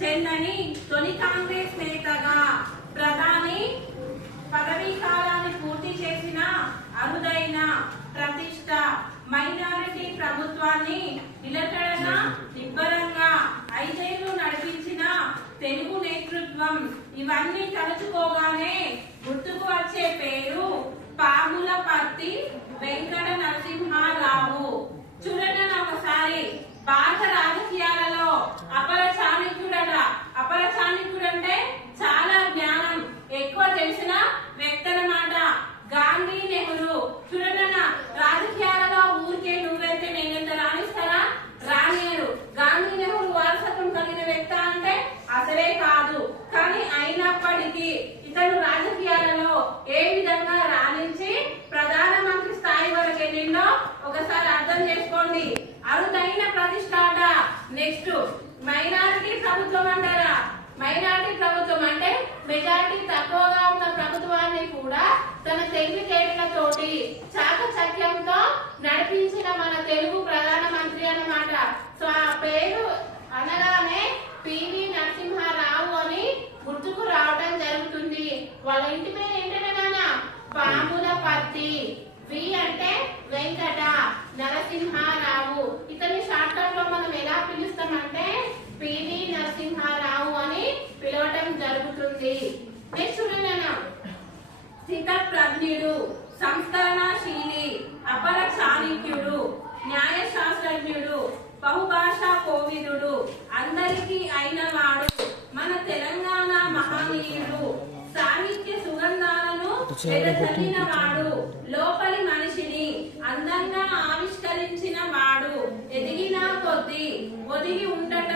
చెందని తొలి కాంగ్రెస్ నేతగా ప్రధాని పదవీ కాలాన్ని పూర్తి చేసిన అరుదైన ప్రతిష్ట మైనారిటీ ప్రభుత్వాన్ని నిలకడగా నిబ్బరంగా 5 ఏళ్లు నడిపించిన తెలుగు నేతృత్వం ఇవన్నీ తలుచుకోగానే గుర్తుకు వచ్చే పేరు పాములపర్తి వెంకట నరసింహారావు. చూడండి ఒకసారి భారత రాజకీయాలలో అపర చాణక్యుడంటే చాలా జ్ఞానం ఎక్కువ తెలిసిన వ్యక్తి అన్నమాట. గాంధీ నెహ్రూ చూడండి రాజకీయాలలో ఊరికే నువ్వైతే నేనెంత రాణిస్తారా? రానియరు. గాంధీ నెహ్రూ వారసత్వం కలిగిన వ్యక్తి అంటే అసలే కాదు. కానీ అయినప్పటికీ ఇతను రాజకీయాలలో ఏ విధంగా రాణించి ప్రధానమంత్రి స్థాయి వరకు ఎన్నో ఒకసారి అర్థం చేసుకోండి. అరుదైన ప్రతిష్టాట. నెక్స్ట్ మైనారిటీ ప్రభుత్వం అంటారా? మైనారిటీ ప్రభుత్వం అంటే మెజారిటీ తక్కువగా ఉన్న ప్రభుత్వాన్ని కూడా తన తెలివితేటలతోటి చాకచక్యంతో నడిపించిన మన తెలుగు ప్రధానమంత్రి అన్నమాట. సో ఆ పేరు అనగానే పివి నరసింహారావు అని గుర్తుకు రావడం జరుగుతుంది. వాళ్ళ ఇంటి పేరు ఏంటంటే నాన్న పాములపర్తి. వి అంటే వెంకట, నరసింహారావు. ఇతని షార్ట్ టర్మ్ లో మనం ఎలా పిలుస్తామంటే పివి నరసింహారావు అని పిలవటం జరుగుతుంది. నెక్స్ట్ చూడండి స్థితప్రజ్ఞుడు, సంస్కరణశీలి, అపర చాణక్యుడు, న్యాయశాస్త్రజ్ఞుడు, బహుభాషా కోవిదుడు, అందరికీ అయినవాడు, మన తెలంగాణ మహనీయుడు, సాహిత్య సుగంధాలను వెదజల్లిన వాడు, లోపలి మనిషిని అందంగా ఆవిష్కరించిన వాడు, ఎదిగిన కొద్దీ ఒదిగి ఉండట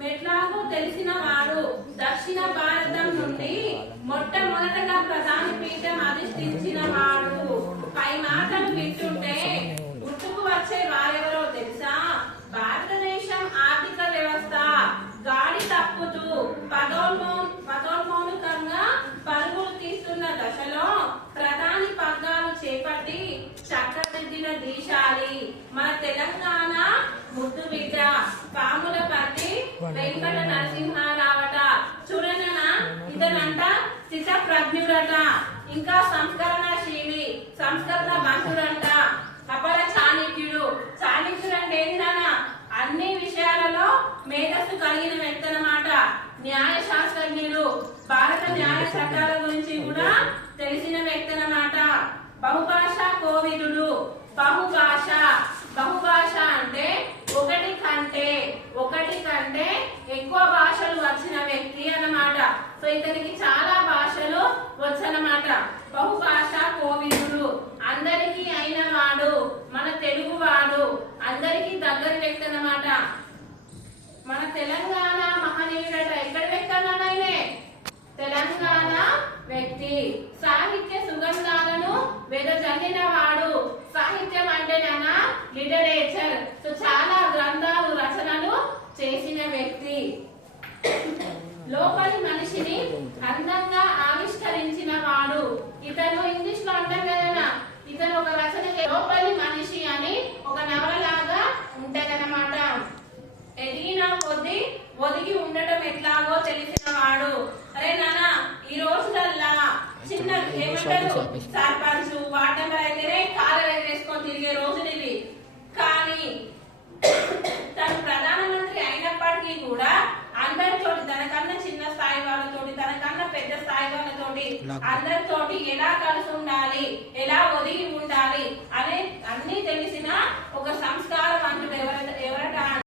మెట్లాగో తెలిసిన వాడు, దక్షిణ భారతం నుండి మొట్టమొదటగా ప్రధాని పీఠం అధిష్ఠించిన వాడు. పై మాటలు వింటుంటే గుర్తుకు వచ్చే వారెవరో తెలుసా? భారతదేశం ఆర్థిక వ్యవస్థ గాడి తప్పుతూ పదోన్మోముఖంగా పరుగులు తీస్తున్న దశలో ప్రధాని పగ్గాలు చేపట్టి చక్కదిద్దిన దీశాలి మన తెలంగాణ ముద్దు బిడ్డ పాములపర్తి వెంకట నరసింహారావట. చూడనా ఇతనంట స్థిత ప్రజ్ఞుడట, ఇంకా సంస్కరణశీలి, సంస్కరణ బంధుడంట, అపర చాణక్యుడు. చాణక్యుడు అంటే ఏంటన్నా? అన్ని విషయాలలో మేధస్సు కలిగిన వ్యక్తి అన్నమాట. న్యాయ శాస్త్రజ్ఞుడు, భారత న్యాయ చట్టాల గురించి కూడా తెలిసిన వ్యక్తి అన్నమాట. బహుభాషా కోవిదుడు. బహుభాష అంటే ఒకటి కంటే ఎక్కువ భాషలు వచ్చిన వ్యక్తి అన్నమాట. సో ఇతనికి చాలా భాషలు వచ్చనమాట. బహుభాషా కోవిదుడు, అందరికీ అయిన వాడు, మన తెలుగు వాడు, అందరికీ దగ్గరి వ్యక్తి అన్నమాట. మన తెలంగాణ మహనీయుడట. ఎక్కడ వ్యక్తి అన్నాడైనే? తెలంగాణ వ్యక్తి. సాహిత్య సుగంధాలను వెదజల్లిన వాడు. సాహిత్యం అంటే నాన్న లిటరేచర్. సో చాలా గ్రంథాలు రచనలు చేసిన వ్యక్తి. లోపలి మనిషిని అందంగా ఆవిష్కరించిన వాడు. ఇతను ఇంగ్లీష్ లో అంటాం కదా, ఇతను ఒక రచన లోపలి మనిషి అని ఒక నవలలాగా ఉంటదన్నమాట. ఎదిగిన కొద్దీ ఒదిగి ఉండటం ఎట్లాగో తెలిసిన వాడు. అరే నాన్న, ఈ రోజులల్లా చిన్న ఏమంటారు సర్పంచ్ వార్డు మెంబర్ అయితేనే కాలర్ ఎగరేసుకొని తిరిగే రోజులు ఇవి. కానీ తను ప్రధానమంత్రి అయినప్పటికీ కూడా అందరితోటి, తనకన్నా చిన్న స్థాయి వాళ్ళతోటి, తనకన్నా పెద్ద స్థాయి వాళ్ళతోటి, అందరితోటి ఎలా కలిసి ఉండాలి, ఎలా ఒదిగి ఉండాలి అనే అన్ని తెలిసిన ఒక సంస్కారవంతుడు ఎవరట